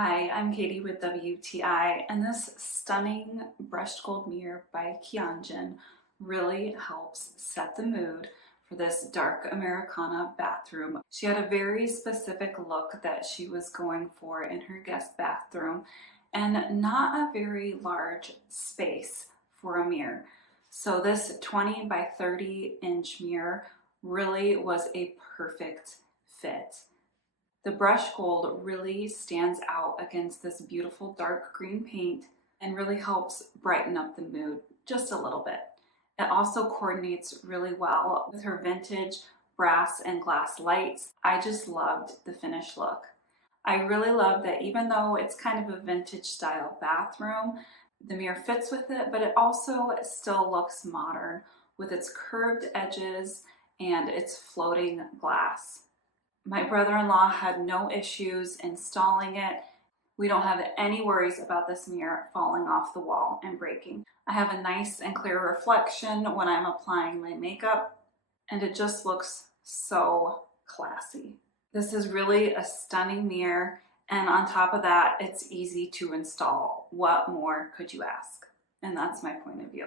Hi, I'm Katie with WTI, and this stunning brushed gold mirror by Keonjinn really helps set the mood for this dark Americana bathroom. She had a very specific look that she was going for in her guest bathroom and not a very large space for a mirror. So this 20 by 30 inch mirror really was a perfect fit. The brush gold really stands out against this beautiful dark green paint and really helps brighten up the mood just a little bit. It also coordinates really well with her vintage brass and glass lights. I just loved the finished look. I really love that even though it's kind of a vintage style bathroom, the mirror fits with it, but it also still looks modern with its curved edges and its floating glass. My brother-in-law had no issues installing it. We don't have any worries about this mirror falling off the wall and breaking. I have a nice and clear reflection when I'm applying my makeup, and it just looks so classy. This is really a stunning mirror, and on top of that, it's easy to install. What more could you ask? And that's my point of view.